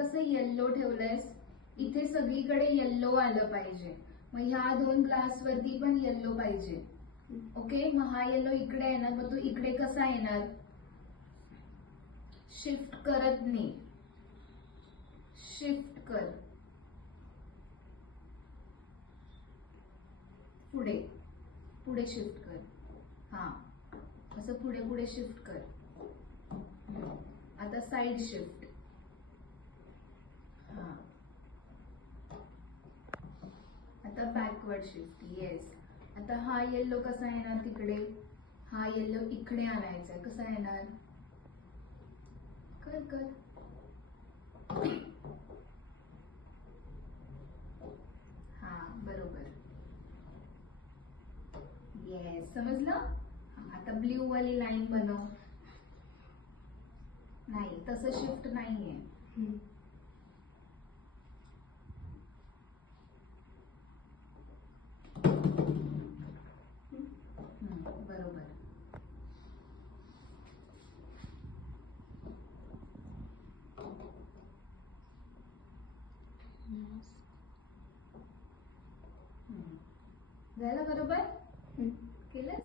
कसं येल्लो ठेवलंयस, इथे सगळीकडे येल्लो आलं पाहिजे. मग ह्या 2 ग्लास वरती पण येल्लो पाहिजे. ओके, मग हा येल्लो इकडे येणार, मग तू इकडे कसा येणार, शिफ्ट करत नाही, शिफ्ट कर पुढे, पुढे शिफ्ट कर. हा, असं पुढे पुढे शिफ्ट कर. आता साइड शिफ्ट. हा, आता बॅकवर्ड शिफ्ट. येस. आता हा येल्लो कसा येणार तिकडे, हा येल्लो इकडे आणायचा, कसा येणार, कर कर. हा, बरोबर. येस, समजलं. आता ब्ल्यू वाली लाईन बनव. नाही, तसं शिफ्ट नाहीये. बरोबर. झालं बरोबर केलं.